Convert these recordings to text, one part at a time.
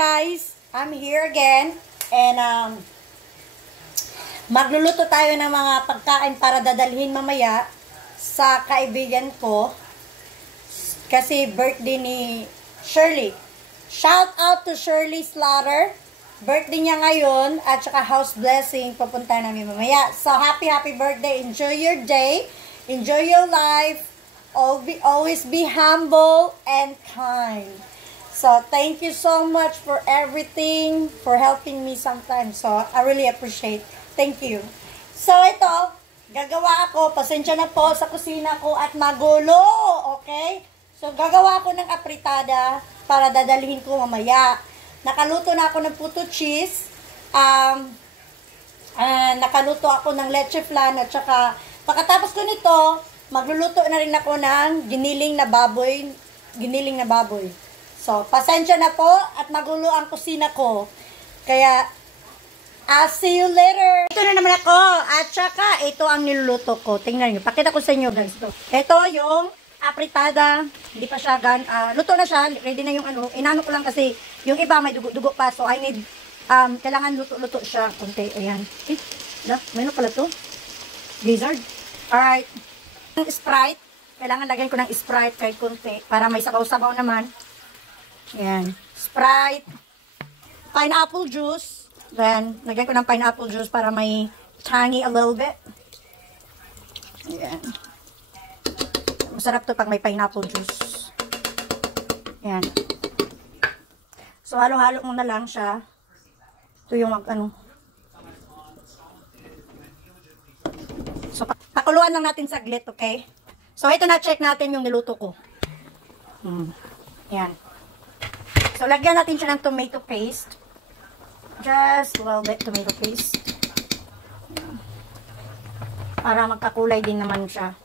guys, I'm here again and magluluto tayo ng mga pagkain para dadalhin mamaya sa kaibigan ko kasi birthday ni Shirley. Shout out to Shirley Slaughter. Birthday niya ngayon at saka house blessing pupunta namin mamaya. So happy birthday. Enjoy your day. Enjoy your life. Always be humble and kind. So, thank you so much for everything, for helping me sometimes. So, I really appreciate. Thank you. So, ito, gagawa ako. Pasensya na po sa kusina ko at magulo. Okay? So, gagawa ako ng apritada para dadalhin ko mamaya. Nakaluto na ako ng puto cheese. Nakaluto ako ng leche flan at saka, pagkatapos ko nito, magluluto na rin ako ng giniling na baboy. So, pasensya na po at magulo ang kusina ko. Kaya, I'll see you later. Ito na naman ako. At saka, ito ang niluluto ko. Tingnan nyo. Pakita ko sa inyo, guys. Ito yung apritada. Hindi pa siya luto na siya. Ready na yung ano. Inano ko lang kasi yung iba may dugo-dugo pa. So, I need, kailangan luto-luto siya. Kunti. Ayan. Mayroon pala to. Blizzard. Alright. Sprite. Kailangan lagyan ko ng Sprite kahit kunti. Para may sabaw-sabaw naman. Ayan. Sprite. Pineapple juice. Then, lagyan ko ng pineapple juice para may tangy a little bit. Ayan. Masarap to pag may pineapple juice. Ayan. So, halo-halo mo na lang siya. Ito yung So, pakuluan lang natin saglit, okay? So, ito na, check natin yung niluto ko. Ayan. So, lagyan natin siya ng tomato paste. Just a little bit tomato paste. Para magkakulay din naman siya.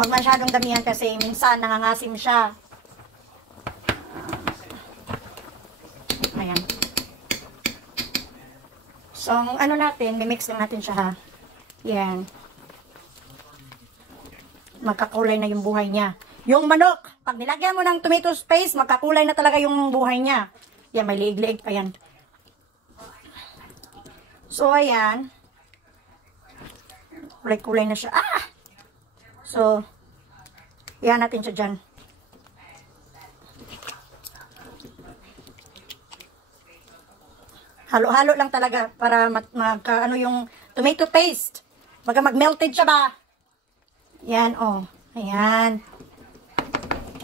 Huwag masyadong damihan kasi minsan nangangasim siya. Ayan. So, ano natin, mimix lang natin siya ha. Yan. Magkakulay na yung buhay niya. Yung manok, pag nilagyan mo ng tomato paste, magkakulay na talaga yung buhay niya. Yan, may liig-liig. Ayan. So, ayan. Kulay-kulay na siya. So, yan natin siya dyan. Halo-halo lang talaga para magka-ano yung tomato paste. Mag-melted siya ba? Yan, oh. Ayan.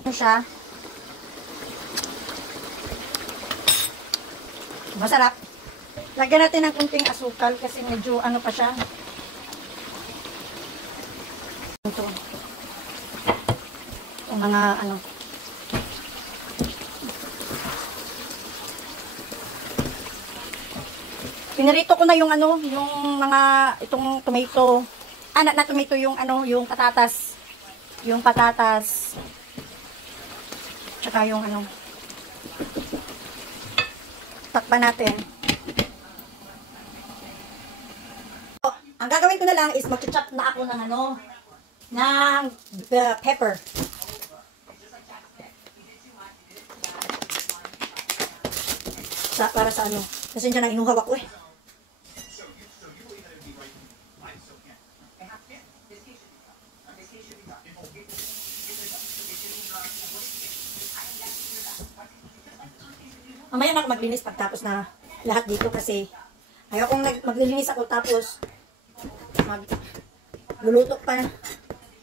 Ano siya? Masarap. Lagyan natin ng kunting asukal kasi medyo ano pa siya. Ito. Yung mga ano. Pinarito ko na yung ano, yung mga itong tomato. Na tomato yung ano, yung patatas. Yung patatas. Tsaka yung ano. Takpan natin. So, ang gagawin ko na lang is mag-chop na ako ng ano, ng pepper. Para sa ano. Kasi dyan na inuhaw ako eh. Mamaya na ako maglinis pagtapos na lahat dito kasi ayaw kong maglilinis ako tapos magluluto pa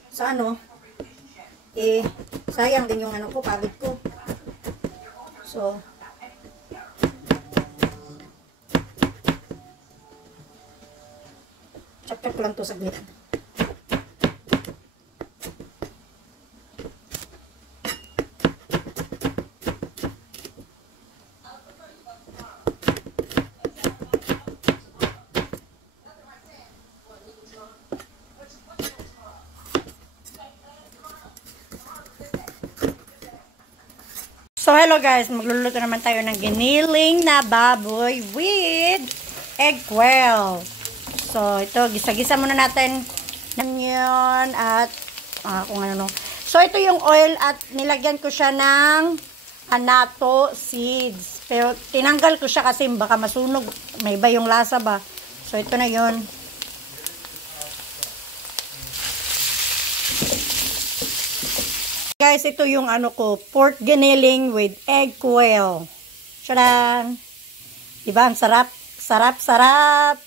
sa ano sayang din yung ano ko, pagod ko. So chop-chop ko lang to saglit. So, hello guys, magluluto naman tayo ng giniling na baboy with egg quail. So, ito, gisa-gisa muna natin ng yun at kung ano. So, ito yung oil at nilagyan ko siya ng anato seeds. Pero tinanggal ko siya kasi baka masunog. May iba yung lasa ba. So, ito na yun. Guys, ito yung ano ko, pork giniling with egg quail. Tadaan! Diba? Ang sarap. Sarap, sarap.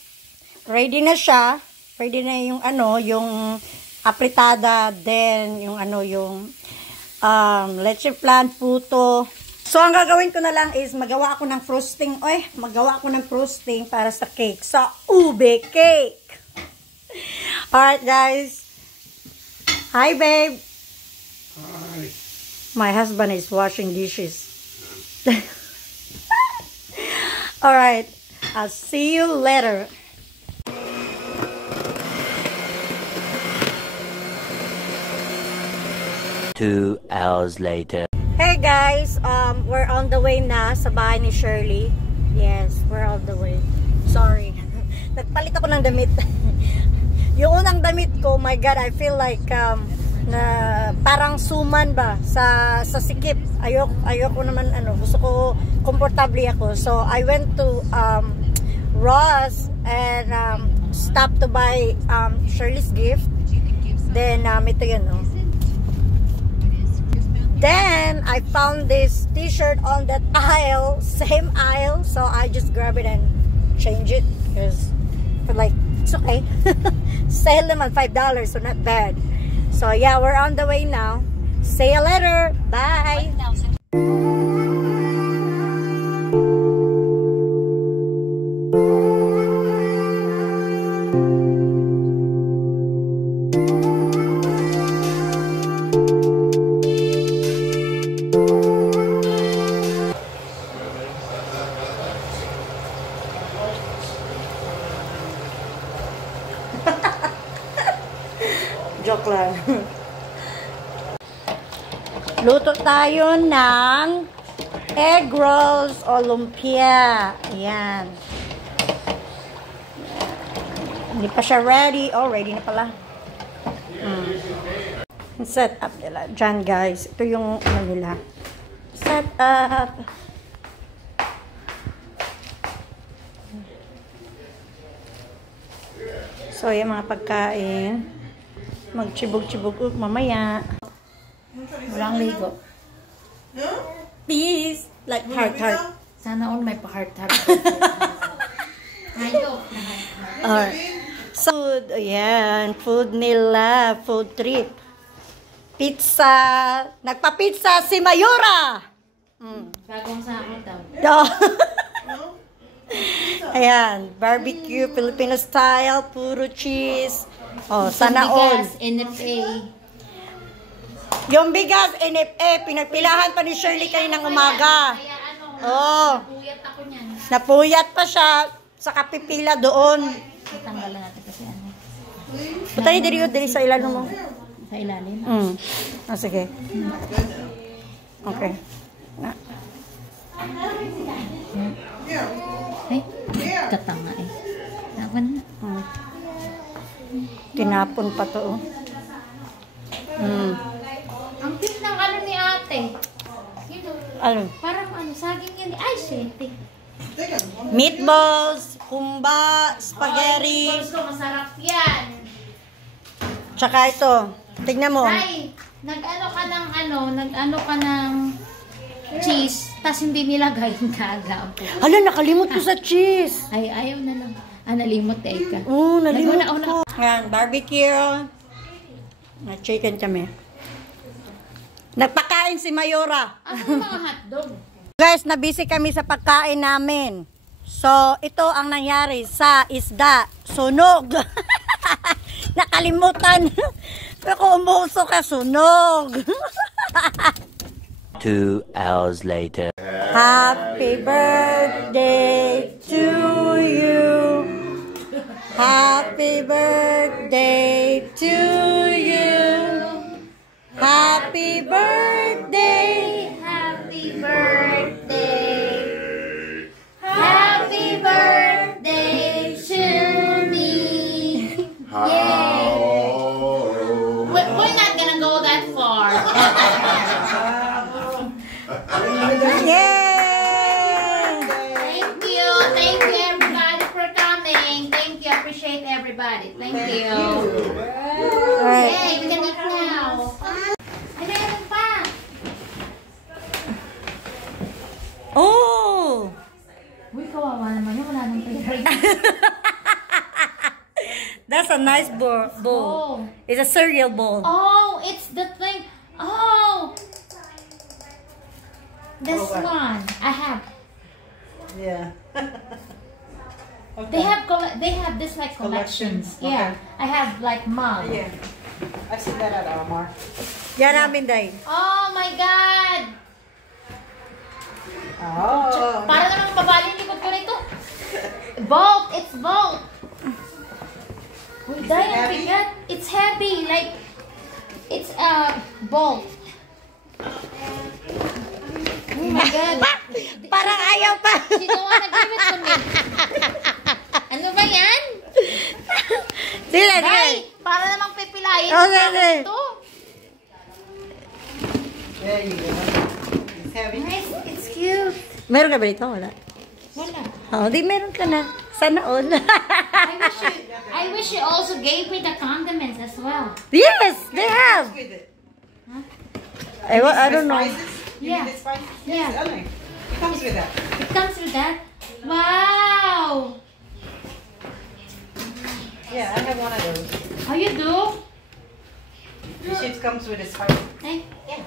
Ready na siya. Ready na yung ano, yung apritada. Then, yung ano, yung leche flan, puto. So, ang gagawin ko na lang is magawa ako ng frosting. Magawa ako ng frosting para sa cake. Sa ube cake. Alright, guys. Hi, babe. Hi. My husband is washing dishes. Alright. I'll see you later. Two hours later. Hey guys, we're on the way na sa bahay ni Shirley. Yes, we're on the way. Sorry. Nagpalit ako ng damit. Yung unang damit ko, my God, I feel like na parang suman ba sa sikip. Ayoko naman ano, gusto ko komportable ako. So I went to Ross and stopped to buy Shirley's gift. Then ito yun, no. Then I found this t-shirt on that aisle, same aisle, so I just grab it and change it because like it's okay. Sale naman $5, so not bad. So yeah, we're on the way now. See you later. Bye. Joke lang. Luto tayo ng egg rolls o lumpia. Ayan. Hindi pa siya ready. Oh, ready na pala. Set up nila. Diyan, guys. Ito yung ano nila. Set up. So, yung mga pagkain. Magchibog-chibog mamaya. Walang ligo. Peace. Like heart. Sana all may pa-heart-heart. Ayok. So, food. Ayan. Food nila. Food trip. Pizza. Nagpa-pizza si Mayura. Bagong sahod daw. Ayan. Barbecue. Filipino style. Puro cheese. Oh, sana all. Bigas, NFA. Yung bigas, NFA, pinagpilahan pa ni Shirley kaninang umaga. Kaya ano, Oh, napuyat ako niyan. napuyat pa siya sa kapipila doon. Tatanggalan natin kasi ano. Punta niyo diri sa ilan mo. Sa ilalim. Sige. Okay. Ay, katanga eh. Naman na. Tinapon pa to. Ang cute ng ano ni ate. Yun, Ano? parang ano, saging yan. Ay, shit eh. Meatballs, kumba, spaghetti. Gusto, masarap yan. Tsaka ito. Tignan mo. Ay, nag-ano ka ng cheese, tas hindi nilagay yung kaga. Hala, nakalimot ko sa cheese. Ay, ayaw na lang. Nalimot eh ka. Oo, nalimot Naguna-una. ko. Ayan, barbecue. Na-chicken kami. Nagpakain si Mayora. Ano mga hotdog? Guys, nabisi kami sa pagkain namin. So, ito ang nangyari sa isda. Sunog. Nakalimutan. Pero kung umuso ka, sunog. 2 hours later. Happy birthday to you. Happy birthday to you. Happy birthday. Happy birthday. Happy birthday to me. Yay. We're not gonna go that far. Thank you. Alright. Hey, we can eat now. Ay, meron pa. Oh! Uy, kawawa naman yun. Wala nang pera. That's a nice bowl. Oh. It's a cereal bowl. Oh, it's the thing. Oh. This one. I have. Yeah. They have this like collections. Collections, Yeah. okay. I have like mug. Yeah. I've seen that at Almar. Yan namin, Day. Oh my God. Oh. Para namang mabali yung likod ko nito. Bolt. It's bolt. Uy, Is it Day, ang heavy? bigat. It's heavy. Like, it's bolt. Oh my God. Parang ayaw pa. She don't wanna give it to me. Ano ba yan? Sila, Day, para namang pipilayin. Okay, okay. Ito. There you go. It's heavy. Nice. It's cute. Meron ka ba dito? Wala. Wala. Oh, di meron ka na. Sana all. I wish you also gave me the condiments as well. Yes, they have. With it. I don't know. Spices? You Yeah. need the spices? Yeah. Yes, okay. It comes with that. It comes with that. Wow. Yeah, I have one of those. Oh, you do? It comes with the spices. Hey. Yeah.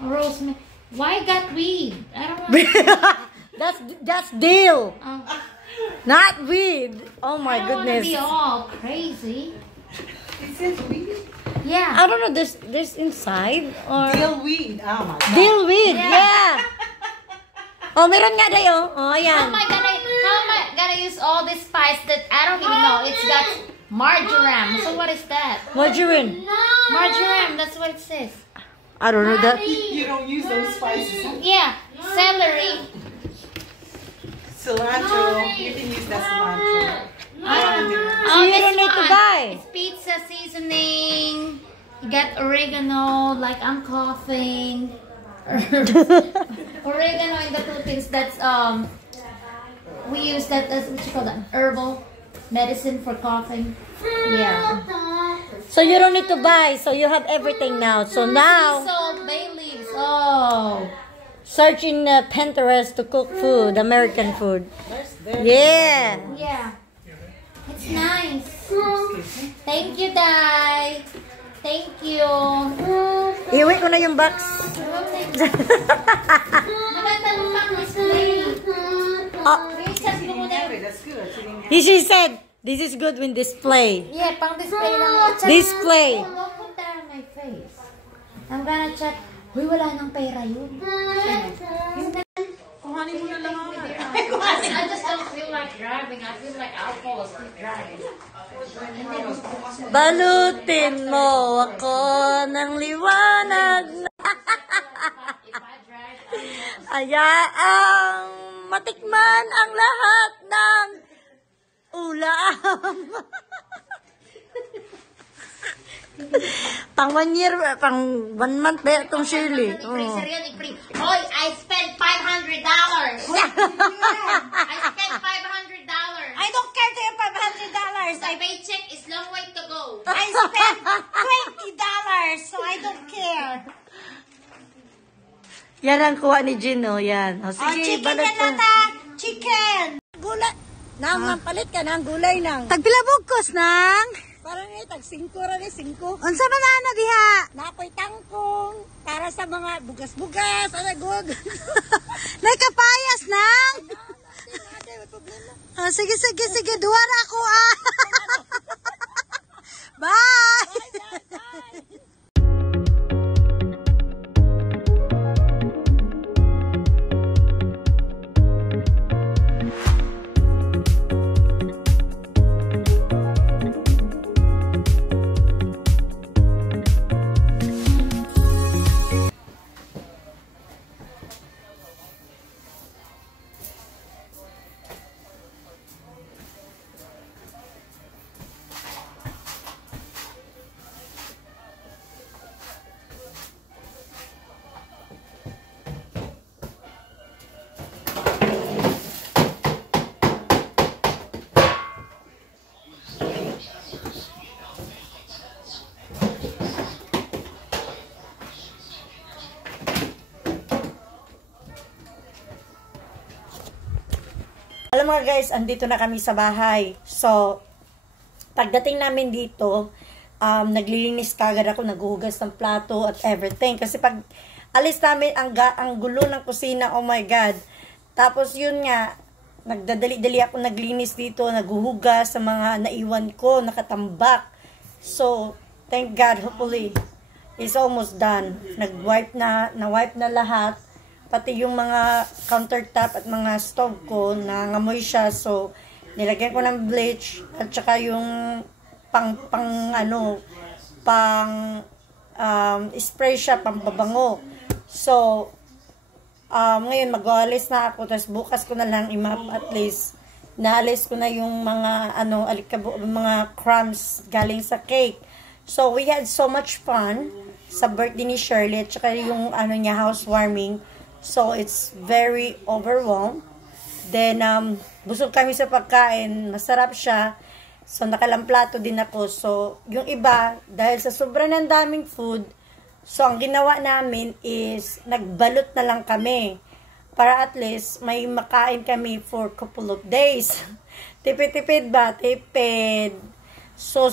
Rosemary. Why got weed? I don't want. That's deal. Oh. Not weed. Oh my I don't wanna goodness. be all crazy. It says weed. Yeah. I don't know. There's inside or Deal weed. Oh my god. deal weed. Yeah. Yeah. Oh, meron nga dayo. Oh, How ayan. am I gonna use all this spice that I don't even know? It's got marjoram. So what is that? Margarine. Marjoram. That's what it says. I don't know that. You don't use those spices. Yeah. Celery. Cilantro. You can use that cilantro. So you this don't need to one, buy. It's pizza seasoning. You got oregano, like I'm coughing. Oregano in the Philippines, that's we use that as what you call that, herbal medicine for coughing. Yeah. So you don't need to buy. So you have everything now. So now, Sea salt, bay leaves. Oh. search in Pinterest to cook food, American food. Yeah. Yeah. It's nice. Thank you, Dai. Thank you. Iwi ko na yung box. Maganda mo pang display. Research ko muna yung... That's good. You didn't have- She said, this is good when display. Yeah, pang display lang. Display. Don't put that on my face. I'm gonna check. Huy, wala nang pera yun. Kuhanin mo na lang ako. I just don't feel like driving. I feel like I'll fall asleep driving. Balutin mo ako ng liwanag na If I drive, ayaang matikman ang lahat ng ulam. Pang 1 year, pang 1 month ba itong Shirley? i-freezer yun, i-free. Hoy, I spent $500. I spent $500. I don't care to your $500. My paycheck is long way to go. I spent $20, so I don't care. Yan ang kuha ni Gino, yan. O sige, chicken balat yan ko. nata! Chicken! Gulay. Nang palit ka ng gulay nang. Tagpilabugkos nang! Parang tag 5 ra ni 5. Unsa man ana diha? Napoy tangkong para sa mga bugas-bugas, ano good. Nay kapayas nang! Oh, sige, duwa na ako ah! Bye! alam mga guys, andito na kami sa bahay. So, pagdating namin dito, naglilinis kagad ako, naghuhugas ng plato at everything. Kasi pag alis namin, ang gulo ng kusina, oh my God. Tapos yun nga, nagdadali-dali ako naglinis dito, naghuhugas sa mga naiwan ko, nakatambak. So, thank God, hopefully, it's almost done. Na-wipe na lahat. Pati yung mga countertop at mga stove ko, nangamoy siya. So, nilagyan ko ng bleach at saka yung spray siya, pambabango. So, ngayon mag-aalis na ako. Tapos bukas ko na lang i-map at least. Naalis ko na yung mga, mga crumbs galing sa cake. So, we had so much fun sa birthday ni Shirley at saka yung housewarming. So, it's very overwhelmed. Then, busog kami sa pagkain. Masarap siya. So, nakalamplato din ako. So, yung iba, dahil sa sobrang ng daming food, so, ang ginawa namin is, nagbalot na lang kami. Para at least, may makain kami for couple of days. Tipid-tipid ba? Tipid. So,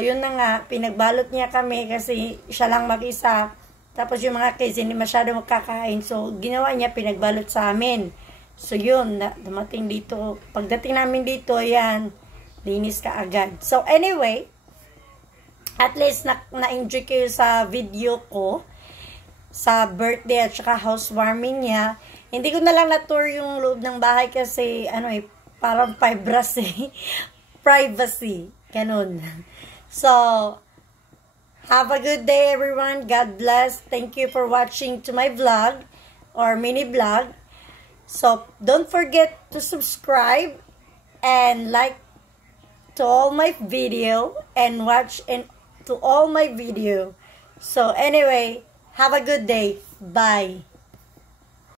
yun na nga. Pinagbalot niya kami kasi siya lang mag-isa. Tapos yung mga kids, hindi masyado makakain. So, ginawa niya, pinagbalot sa amin. So, yun, dumating dito. Pagdating namin dito, ayan, linis ka agad. So, anyway, at least, na-enjoy kayo sa video ko, sa birthday at saka housewarming niya. Hindi ko na lang na-tour yung loob ng bahay kasi, parang privacy. Ganun. So, have a good day, everyone. God bless. Thank you for watching to my vlog or mini vlog. So, don't forget to subscribe and like to all my video and watch to all my video. So, anyway, have a good day. Bye.